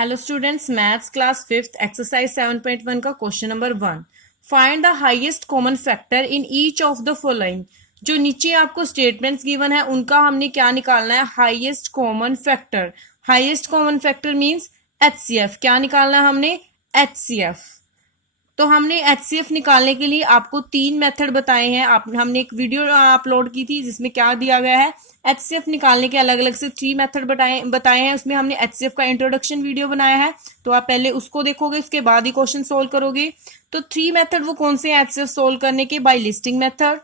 Hello students, maths class fifth exercise 7.1 का question number 1। Find the highest common factor in each of the following. जो नीचे आपको statements given है उनका हमने क्या निकालना है, highest common factor. Highest common factor means HCF. क्या निकालना है हमने, एचसीएफ। तो हमने एचसीएफ निकालने के लिए आपको 3 मेथड बताए हैं। हमने एक वीडियो अपलोड की थी जिसमें क्या दिया गया है, एचसीएफ निकालने के अलग अलग से 3 मेथड बताए हैं। उसमें हमने एचसीएफ का इंट्रोडक्शन वीडियो बनाया है, तो आप पहले उसको देखोगे, उसके बाद ही क्वेश्चन सोल्व करोगे। तो 3 मेथड वो कौन से हैं एचसीएफ सोल्व करने के, by listing method,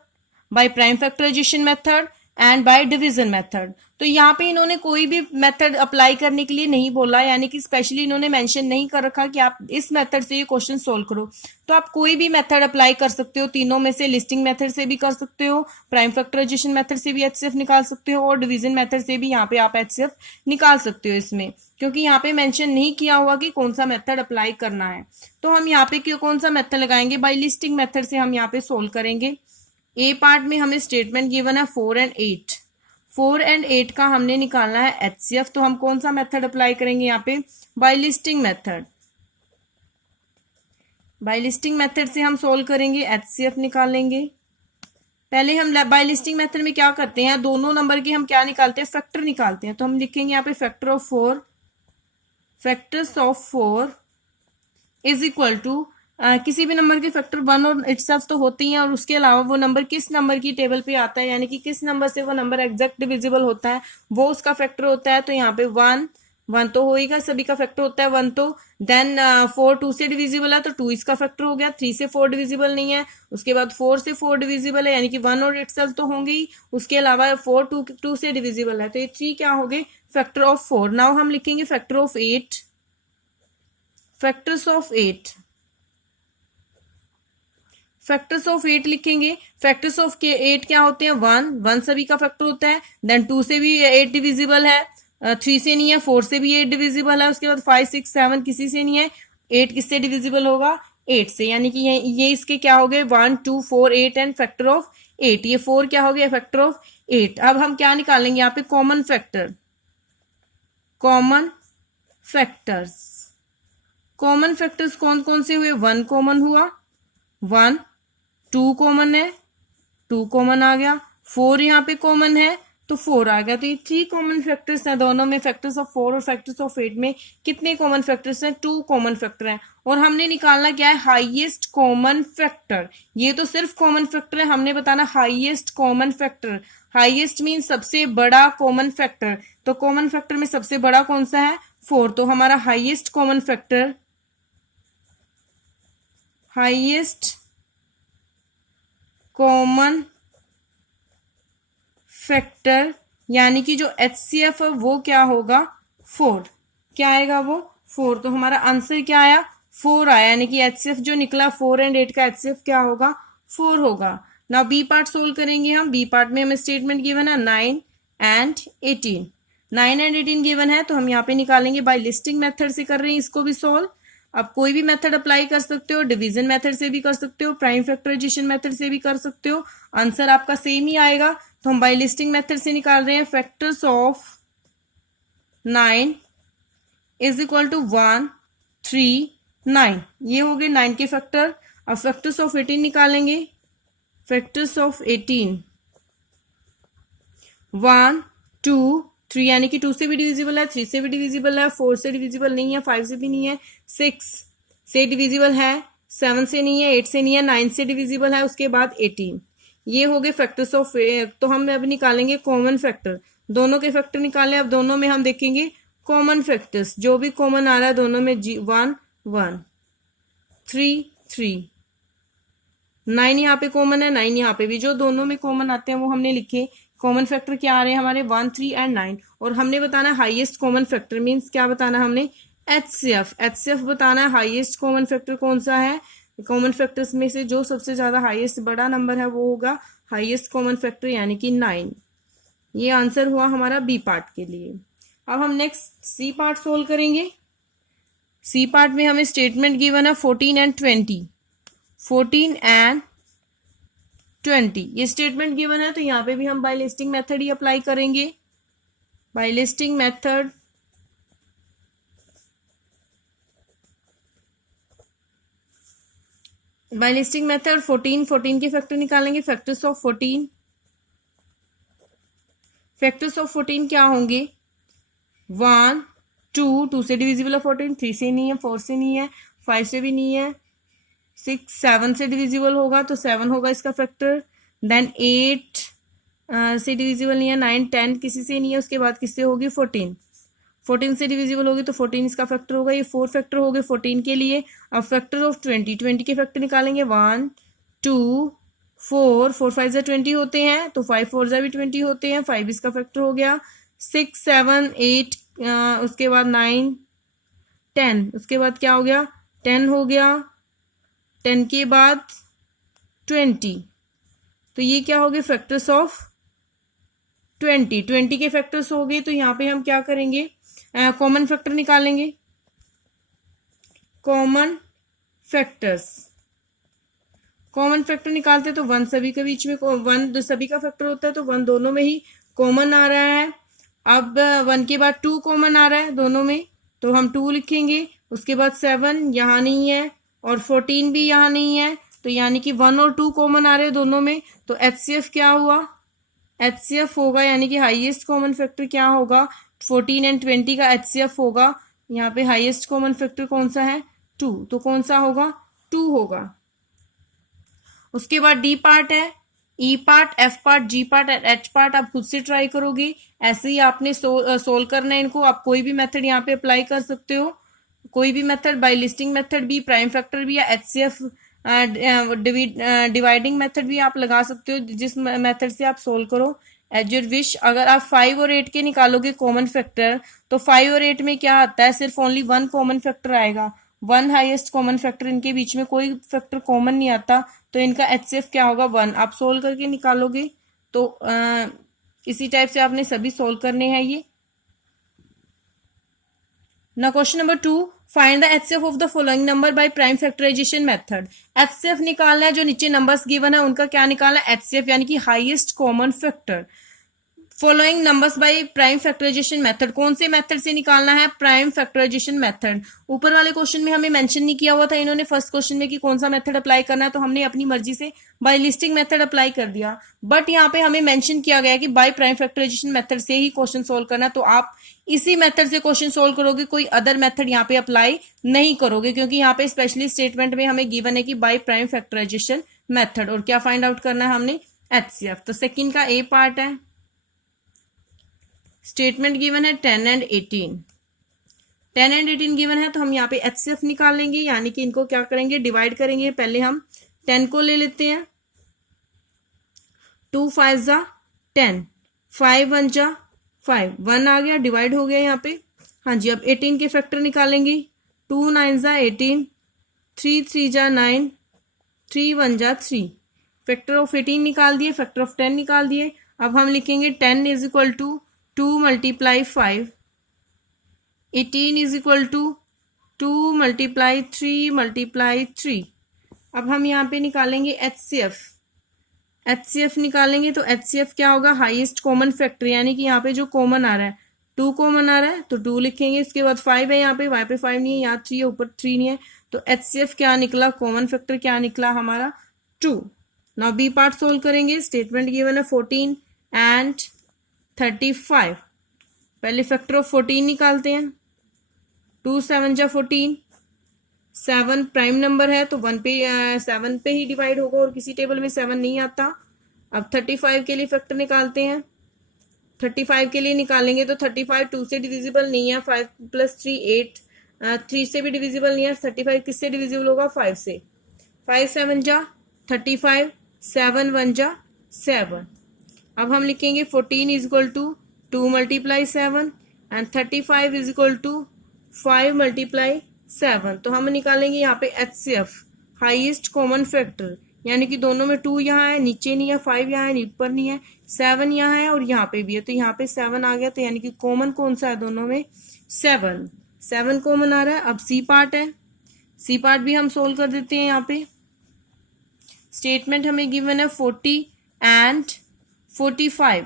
by prime factorisation method and by division method. तो यहाँ पे इन्होंने कोई भी मेथड अप्लाई करने के लिए नहीं बोला, यानी कि स्पेशली इन्होंने मेंशन नहीं कर रखा कि आप इस मेथड से ये क्वेश्चन सोल्व करो। तो आप कोई भी मेथड अप्लाई कर सकते हो, तीनों में से। लिस्टिंग मेथड से भी कर सकते हो, प्राइम फैक्टराइजेशन मेथड से भी एचसीएफ निकाल सकते हो, और डिवीजन मेथड से भी यहाँ पे आप एचसीएफ निकाल सकते हो इसमें, क्योंकि यहाँ पे मेंशन नहीं किया हुआ कि कौन सा मेथड अप्लाई करना है। तो हम यहाँ पे कौन सा मेथड लगाएंगे, बाय लिस्टिंग मेथड से हम यहाँ पे सोल्व करेंगे। ए पार्ट में हमें स्टेटमेंट गिवन है 4 और 8। 4 और 8 का हमने निकालना है एचसीएफ। तो हम कौन सा मेथड अप्लाई करेंगे यहाँ पे, by listing method. By listing method से हम सोल्व करेंगे, एचसीएफ निकालेंगे। पहले हम बाय लिस्टिंग मेथड में क्या करते हैं, दोनों नंबर की हम क्या निकालते हैं, फैक्टर निकालते हैं। तो हम लिखेंगे यहाँ पे factor of 4, factors of 4 is equal to किसी भी नंबर के फैक्टर 1 और इटसेल्फ तो होते ही हैं, और उसके अलावा वो नंबर किस नंबर की टेबल पे आता है, यानी कि किस नंबर से वो नंबर एग्जैक्ट डिविजिबल होता है, वो उसका फैक्टर होता है। तो यहाँ पे 1 तो होएगा, सभी का फैक्टर होता है 1। तो देन 4 2 से डिविजिबल है, तो 2 इसका फैक्टर हो गया। 3 से 4 डिविजिबल नहीं है, उसके बाद 4 से 4 डिविजिबल है, यानी कि 1 और इटसेल्फ तो होंगे ही, उसके अलावा 4 2 से डिविजिबल है। तो ये 3 क्या हो गए, फैक्टर ऑफ 4। नाउ हम लिखेंगे factor of 8, factors of 8। Factors of 8 लिखेंगे। फैक्टर्स ऑफ 8 क्या होते हैं, 1 सभी का फैक्टर होता है। देन 2 से भी 8 डिविजिबल है, 3 से नहीं है, 4 से भी 8 डिविजिबल है, उसके बाद 5 6 7 किसी से नहीं है। 8 किससे डिविजिबल होगा, 8 से, यानी कि ये इसके क्या हो गए, 1 2 4 8 एंड फैक्टर ऑफ 8। ये 4 क्या हो गया, फैक्टर ऑफ 8। अब हम क्या निकालेंगे यहाँ पे, common factor. Common factors, common factors कौन कौन से हुए, 1 कॉमन हुआ, 1, 2 कॉमन है, 2 कॉमन आ गया, 4 यहाँ पे कॉमन है तो 4 आ गया। तो ये 3 कॉमन फैक्टर्स हैं दोनों में, फैक्टर्स ऑफ 4 और फैक्टर्स ऑफ 8 में। कितने कॉमन फैक्टर्स हैं, 2 कॉमन फैक्टर हैं। और हमने निकालना क्या है, हाईएस्ट कॉमन फैक्टर। ये तो सिर्फ कॉमन फैक्टर है, हमने बताना highest common factor. Highest mean सबसे बड़ा कॉमन फैक्टर। तो कॉमन फैक्टर में सबसे बड़ा कौन सा है, 4। तो हमारा highest common factor, highest common factor यानी कि जो एचसीएफ है वो क्या होगा, 4। क्या आएगा वो, 4। तो हमारा आंसर क्या आया, 4 आया, यानी कि एचसीएफ जो निकला 4 और 8 का एचसीएफ क्या होगा, 4 होगा। नाउ बी पार्ट सोल्व करेंगे हम। बी पार्ट में हमें स्टेटमेंट गिवन है 9 एंड 18। 9 एंड 18 गिवन है, तो हम यहाँ पे निकालेंगे बाय लिस्टिंग मेथड से कर रहे हैं इसको भी सोल्व। आप कोई भी मेथड अप्लाई कर सकते हो, डिवीजन मेथड से भी कर सकते हो, प्राइम फैक्टराइजेशन मेथड से भी कर सकते हो, आंसर आपका सेम ही आएगा। तो हम बाय लिस्टिंग मेथड से निकाल रहे हैं factors of 9 is equal to 1 3 9। ये हो गए 9 के फैक्टर। अब फैक्टर्स ऑफ 18 निकालेंगे। फैक्टर्स ऑफ 18 1 2 3, यानी कि 2 से भी डिविजिबल है, 3 से भी डिविजिबल है, 4 से डिविजिबल नहीं है, 5 से भी नहीं है, 6 से डिविजिबल है, 7 से नहीं है, 8 से नहीं है, 9 से डिविजिबल है, उसके बाद 18। ये हो गए फैक्टर्स ऑफ। तो हम अब निकालेंगे कॉमन फैक्टर। दोनों के फैक्टर निकालें। अब दोनों में हम देखेंगे कॉमन फैक्टर्स, जो भी कॉमन आ रहा है दोनों में, 1 1 3 3, 9 यहाँ पे कॉमन है, 9 यहाँ पे भी। जो दोनों में कॉमन आते हैं वो हमने लिखे। कॉमन फैक्टर क्या आ रहे हैं हमारे, 1 3 एंड 9। और हमने बताना हाईएस्ट कॉमन फैक्टर मींस क्या बताना हमने, एचसीएफ। एचसीएफ बताना है हाईएस्ट कॉमन फैक्टर कौन सा है, कॉमन फैक्टर्स में से जो सबसे ज्यादा हाईएस्ट बड़ा नंबर है वो होगा हाईएस्ट कॉमन फैक्टर, यानी कि 9। ये आंसर हुआ हमारा बी पार्ट के लिए। अब हम नेक्स्ट सी पार्ट सोल्व करेंगे। सी पार्ट में हमें स्टेटमेंट गिवन है 14 एंड 20। 14 एंड 20 ये स्टेटमेंट गिवन है, तो यहाँ पे भी हम बाय लिस्टिंग मेथड ही अप्लाई करेंगे। By listing method by listing method 14 के फैक्टर निकालेंगे, फैक्टर्स ऑफ 14। फैक्टर्स ऑफ 14 क्या होंगे? 1 2 से डिविजिबल है 14, 3 से नहीं है, 4 से नहीं है, 5 से भी नहीं है, 6 7 से डिविजिबल होगा तो 7 होगा इसका फैक्टर। देन 8 से डिविजिबल नहीं है, 9 10 किसी से नहीं है, उसके बाद किससे होगी? 14 से डिविजिबल होगी तो 14 इसका फैक्टर होगा। ये 4 फैक्टर हो गए 14 के लिए। अब फैक्टर ऑफ 20 के फैक्टर निकालेंगे, 1 2 4 4 5 जा 20 होते हैं तो 5 4 जा भी 20 होते हैं, 5 इसका फैक्टर हो गया। 6 7 8 उसके बाद 9 10, उसके बाद क्या हो गया? 10 हो गया, 10 के बाद 20, तो ये क्या हो गए? फैक्टर्स ऑफ 20 के फैक्टर्स हो गए। तो यहाँ पे हम क्या करेंगे? कॉमन फैक्टर निकालेंगे। कॉमन फैक्टर्स, कॉमन फैक्टर निकालते तो 1 सभी के बीच में, 1 सभी का फैक्टर होता है तो 1 दोनों में ही कॉमन आ रहा है। अब 1 के बाद 2 कॉमन आ रहा है दोनों में तो हम 2 लिखेंगे। उसके बाद 7 यहाँ नहीं है और 14 भी यहाँ नहीं है, तो यानी कि 1 और 2 कॉमन आ रहे हैं दोनों में। तो HCF क्या हुआ? HCF होगा यानी कि हाईएस्ट कॉमन फैक्टर क्या होगा? 14 एंड 20 का HCF होगा। यहाँ पे हाईएस्ट कॉमन फैक्टर कौन सा है? 2, तो कौन सा होगा? 2 होगा। उसके बाद D पार्ट है, E part, F part, G part and H part आप खुद से ट्राई करोगे। ऐसे ही आपने सोल्व करना है इनको। आप कोई भी मेथड यहाँ पे अप्लाई कर सकते हो, कोई भी मेथड, बाय लिस्टिंग मेथड भी, प्राइम फैक्टर भी, या HCF डिवाइडिंग मेथड भी आप लगा सकते हो, जिस मेथड से आप सोल्व करो एज योर विश। अगर आप 5 और 8 के निकालोगे कॉमन फैक्टर तो 5 और 8 में क्या आता है? सिर्फ ओनली 1 कॉमन फैक्टर आएगा, 1 हाईएस्ट कॉमन फैक्टर, इनके बीच में कोई फैक्टर कॉमन नहीं आता, तो इनका HCF क्या होगा? 1। आप सोल्व करके निकालोगे तो इसी टाइप से आपने सभी सोल्व करने हैं ये। Now question number 2, find the HCF of the following number by prime factorization method। HCF निकालना है, जो नीचे नंबर्स गिवन है उनका क्या निकालना है? HCF यानी कि highest common factor. Following numbers by prime factorisation method, कौन से मेथड से निकालना है? Prime factorisation method. ऊपर वाले क्वेश्चन में हमें मेंशन नहीं किया हुआ था इन्होंने फर्स्ट क्वेश्चन में कि कौन सा मेथड अप्लाई करना है, तो हमने अपनी मर्जी से बाय लिस्टिंग मेथड अप्लाई कर दिया। बट यहाँ पे हमें मेंशन किया गया कि बाय प्राइम फैक्टराइजेशन मेथड से ही क्वेश्चन सोल्व करना है, तो आप इसी मेथड से क्वेश्चन सोल्व करोगे, कोई अदर मेथड यहाँ पे अप्लाई नहीं करोगे, क्योंकि यहाँ पे स्पेशली स्टेटमेंट में हमें गिवन है कि बाय प्राइम फैक्टराइजेशन मेथड, और क्या फाइंड आउट करना है हमने? HCF। तो सेकंड का A पार्ट है, स्टेटमेंट गिवन है 10 एंड 18, 10 एंड 18 गिवन है, तो हम यहाँ पे HCF निकालेंगे, यानी कि इनको क्या करेंगे? डिवाइड करेंगे। पहले हम 10 को ले लेते हैं, 2 5 जा 10, 5 1 जा 5, 1 आ गया, डिवाइड हो गया यहाँ पे। हाँ जी, अब 18 के फैक्टर निकालेंगे, 2 9 जा 18, 3 3 जा 9, 3 1 जा 3। फैक्टर ऑफ 18 निकाल दिए, फैक्टर ऑफ 10 निकाल दिए। अब हम लिखेंगे 10 is equal to 2 multiply 5, 18 is equal to 2 multiply 3 multiply 3। अब हम यहाँ पे निकालेंगे HCF। HCF निकालेंगे तो HCF क्या होगा? हाईएस्ट कॉमन फैक्टर, यानी कि यहाँ पे जो कॉमन आ रहा है 2 कॉमन आ रहा है तो 2 लिखेंगे। इसके बाद 5 है, यहाँ पे 5 नहीं है, यहाँ 3 है, ऊपर 3 नहीं है, तो HCF क्या निकला? कॉमन फैक्टर क्या निकला हमारा? 2। नाउ B पार्ट सोल्व करेंगे। स्टेटमेंट गिवन है 14 एंड 35। पहले फैक्टर ऑफ 14 निकालते हैं, 2 7 जा 14, 7 प्राइम नंबर है तो 1 पे 7 पे ही डिवाइड होगा, और किसी टेबल में 7 नहीं आता। अब 35 के लिए फैक्टर निकालते हैं, 35 के लिए निकालेंगे तो 35 2 से डिविजिबल नहीं है, 5 + 3 8, 3 से भी डिविजिबल नहीं है। 35 किससे डिविजिबल होगा? 5 से। 5 7 जा 35, 7 1 जा 7। अब हम लिखेंगे 14 is equal to 2 multiply 7 and 35 is equal to 5 multiply 7। तो हम निकालेंगे यहाँ पे HCF, हाईएस्ट कॉमन फैक्टर, यानी कि दोनों में 2 यहाँ है, नीचे नहीं है, 5 यहाँ है, ऊपर नहीं है, 7 यहाँ है और यहाँ पे भी है, तो यहाँ पे 7 आ गया, तो यानी कि कॉमन कौन सा है दोनों में? 7 कॉमन आ रहा है। अब C पार्ट है, C पार्ट भी हम सोल्व कर देते हैं। यहाँ पे स्टेटमेंट हमें गिवन है 40 एंड 45।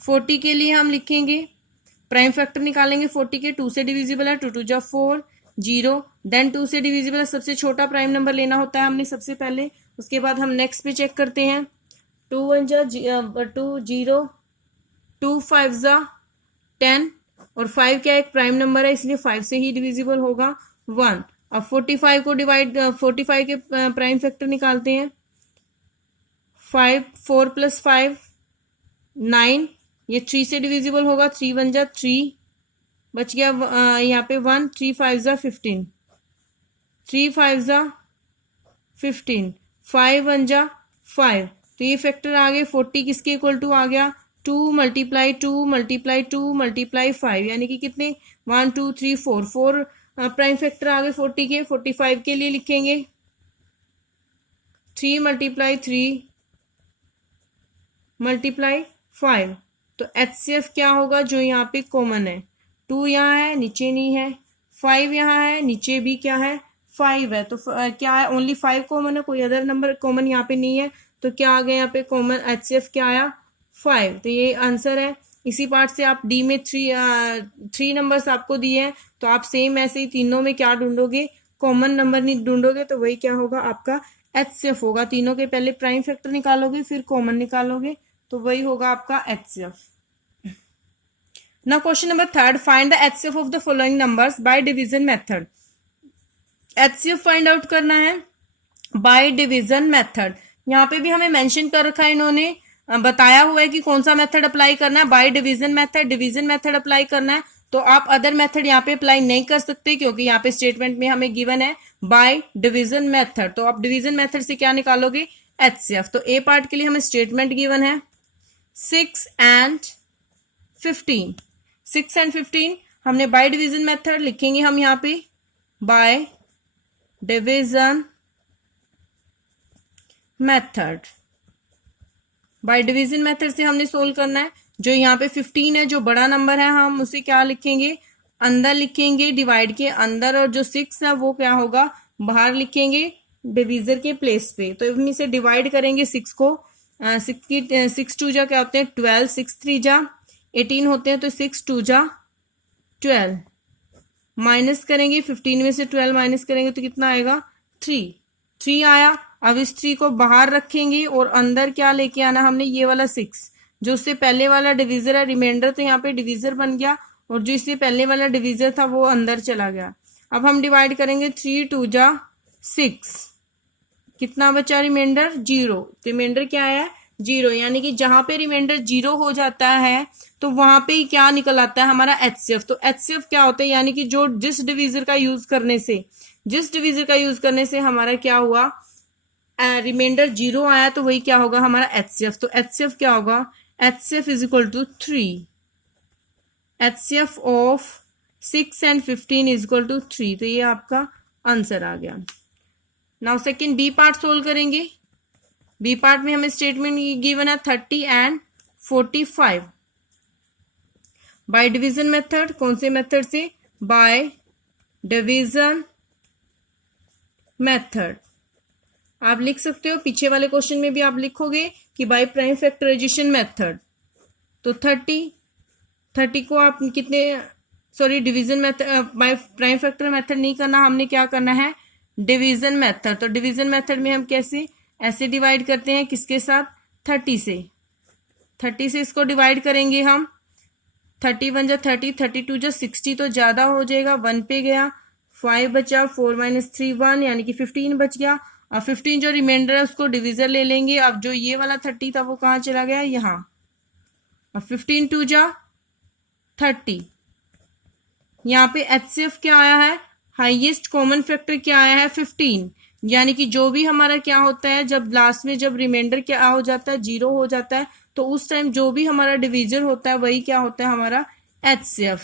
40 के लिए हम लिखेंगे, प्राइम फैक्टर निकालेंगे 40 के, 2 से डिविजिबल है, 2 2 जा 4, जीरो। देन 2 से डिविजिबल सबसे छोटा प्राइम नंबर लेना होता है हमने सबसे पहले, उसके बाद हम नेक्स्ट पे चेक करते हैं। 2 1 जा 2 0, 2 5 जा 10 और 5 क्या एक प्राइम नंबर है इसलिए 5 से ही डिविजिबल होगा 1। अब 45 को डिवाइड 45 के प्राइम फैक्टर निकालते हैं। 5 4 + 5 9, ये 3 से डिविजिबल होगा। 3 1 जा 3 बच गया यहाँ पे 1। 3 5 जा 15, 3 5 जा 15, 5 1 जा 5, तो ये फैक्टर आ गए। 40 किसके इक्वल टू आ गया 2 × 2 × 2 × 5, यानी कि कितने 1 2 3 4 4 प्राइम फैक्टर आ गए 40 के। 45 के लिए लिखेंगे 3 × 3 × 5, तो HCF क्या होगा जो यहाँ पे कॉमन है। 2 यहाँ है नीचे नहीं है, 5 यहाँ है नीचे भी क्या है 5 है, तो क्या है ओनली 5 कॉमन है, कोई अदर नंबर कॉमन यहाँ पे नहीं है। तो क्या आ गया यहाँ पे कॉमन HCF क्या आया 5, तो ये आंसर है। इसी पार्ट से आप डी में 3 नंबर्स आपको दिए हैं, तो आप सेम ऐसे ही तीनों में क्या ढूंढोगे कॉमन नंबर नहीं ढूंढोगे, तो वही क्या होगा आपका HCF होगा। तीनों के पहले प्राइम फैक्टर निकालोगे फिर कॉमन निकालोगे, तो वही होगा आपका HCF। Now question number 3, find the HCF of the following numbers by division method। HCF find out करना है बाय डिवीजन मेथड। यहाँ पे भी हमें मेंशन कर रखा है, इन्होंने बताया हुआ है कि कौन सा मेथड अप्लाई करना है, bye division method, division method apply करना है। तो आप अदर मेथड यहाँ पे अप्लाई नहीं कर सकते क्योंकि यहाँ पे स्टेटमेंट में हमें गिवन है बाय डिवीजन मेथड। तो आप डिवीजन मेथड से क्या निकालोगे HCF। तो ए पार्ट के लिए हमें स्टेटमेंट गिवन है 6 and 15। 6 and 15 हमने बाय डिवीजन मेथड लिखेंगे हम यहाँ पे bye division method. Bye division method से हमने सोल्व करना है। जो यहाँ पे 15 है जो बड़ा नंबर है हम उसे क्या लिखेंगे अंदर लिखेंगे डिवाइड के अंदर, और जो 6 है वो क्या होगा बाहर लिखेंगे डिवीजर के प्लेस पे। तो हम इसे डिवाइड करेंगे 6 को, 6 2 जा क्या होते हैं 12, 6 3 जा 18 होते हैं, तो 6 2 जा 12, माइनस करेंगे 15 में से 12 माइनस करेंगे तो कितना आएगा 3 आया। अब इस 3 को बाहर रखेंगे और अंदर क्या लेके आना हमने ये वाला 6 जो उससे पहले वाला डिवीजर है, रिमाइंडर तो यहाँ पे डिवीजर बन गया और जो इससे पहले वाला डिवीजर था वो अंदर चला गया। अब हम डिवाइड करेंगे 3 2 जा 6, कितना बचा रिमाइंडर 0, रिमाइंडर क्या है 0, यानी कि जहां पे रिमाइंडर 0 हो जाता है तो वहां पे ही क्या निकल आता है हमारा HCF। तो HCF क्या होता है, यानी कि जो जिस डिवीजर का यूज करने से हमारा क्या हुआ रिमाइंडर 0 आया, तो वही क्या होगा हमारा HCF। तो HCF क्या होगा HCF is equal to 3, HCF of 6 and 15 is equal to 3, तो ये आपका आंसर आ गया। Now second B part solve करेंगे। बी पार्ट में हमें स्टेटमेंट गिवन है 30 and 45 बाय डिवीजन मेथड। कौन से मेथड से बाय डिवीजन मेथड। आप लिख सकते हो पीछे वाले क्वेश्चन में भी आप लिखोगे कि बाय प्राइम फैक्टराइजेशन मेथड। तो 30 को आप कितने division method by prime factor method नहीं करना, हमने क्या करना है डिवीजन मेथड। तो डिवीजन मेथड में हम कैसे ऐसे डिवाइड करते हैं किसके साथ 30 से इसको डिवाइड करेंगे हम। 31 जा 30, 32 जा 60 तो ज्यादा हो जाएगा, 1 पे गया, 5 बचा, 4 - 3 1 यानी कि 15 बच गया। अब 15 जो रिमाइंडर है उसको डिविजर ले लेंगे। अब जो ये वाला 30 था वो कहाँ चला गया यहाँ। अब 15 2 जा 30, यहाँ पे HCF क्या आया है हाईएस्ट कॉमन फैक्टर क्या आया है 15, यानी कि जो भी हमारा क्या होता है जब लास्ट में जब रिमाइंडर क्या हो जाता है 0 हो जाता है, तो उस टाइम जो भी हमारा डिवीजर होता है वही क्या होता है हमारा HCF।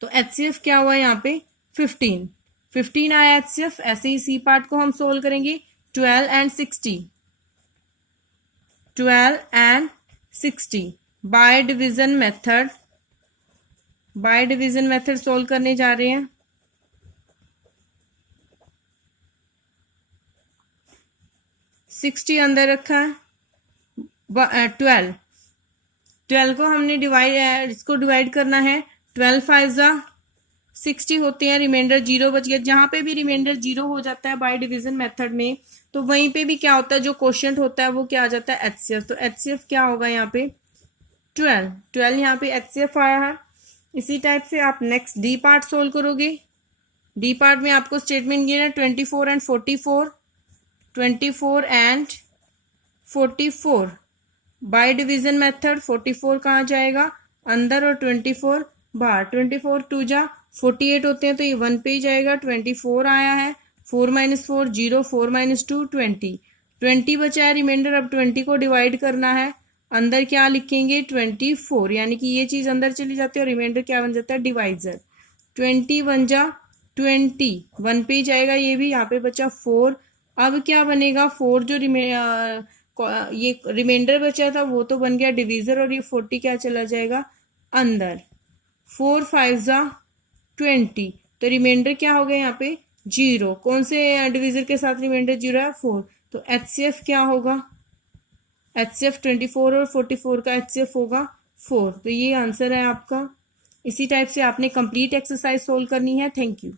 तो HCF क्या हुआ यहाँ पे 15 आया HCF। ऐसे ही सी पार्ट को हम सोल्व करेंगे 12 and 60 bye division method solve करने जा रहे हैं। अंदर रखा है 12 को हमने इसको डिवाइड करना है। 12 5 जा 60 होते हैं, रिमाइंडर 0 बच गया। जहां पे भी रिमाइंडर 0 हो जाता है बाय डिवीजन मेथड में, तो वहीं पे भी क्या होता है, जो क्वोशिएंट होता है वो क्या आ जाता है, एचसीएफ। तो एचसीएफ क्या होगा यहाँ पे, 12 यहाँ पे एचसीएफ आया है। इसी टाइप से आप नेक्स्ट डी पार्ट सोल्व करोगे। डी पार्ट में आपको स्टेटमेंट गिवन है 24 and 44, 24 and 44 bye division method. 44 कहाँ जाएगा, अंदर, और 24 बाहर। 24 टू जा 48 होते हैं, तो ये 1 पे ही जाएगा। 24 आया है, 4 - 4 0, 4 - 2 20, 20 बचा है रिमाइंडर। अब 20 को डिवाइड करना है, अंदर क्या लिखेंगे 24, यानी कि ये चीज अंदर चली जाती है और रिमाइंडर क्या बन जाता है, डिवाइजर। 20 1 जा 20, 1 पे ही जाएगा ये भी। यहाँ पे बचा 4। अब क्या बनेगा, 4 जो ये रिमाइंडर बचा था वो तो बन गया डिवीजर, और ये 40 क्या चला जाएगा अंदर। 4 5 जा 20, तो रिमाइंडर क्या हो गया यहाँ पे 0। कौन से डिवीजर के साथ रिमाइंडर 0 है, 4। तो एचसीएफ क्या होगा, एचसीएफ 24 और 44 का एचसीएफ होगा 4। तो ये आंसर है आपका। इसी टाइप से आपने कंप्लीट एक्सरसाइज सोल्व करनी है। Thank you.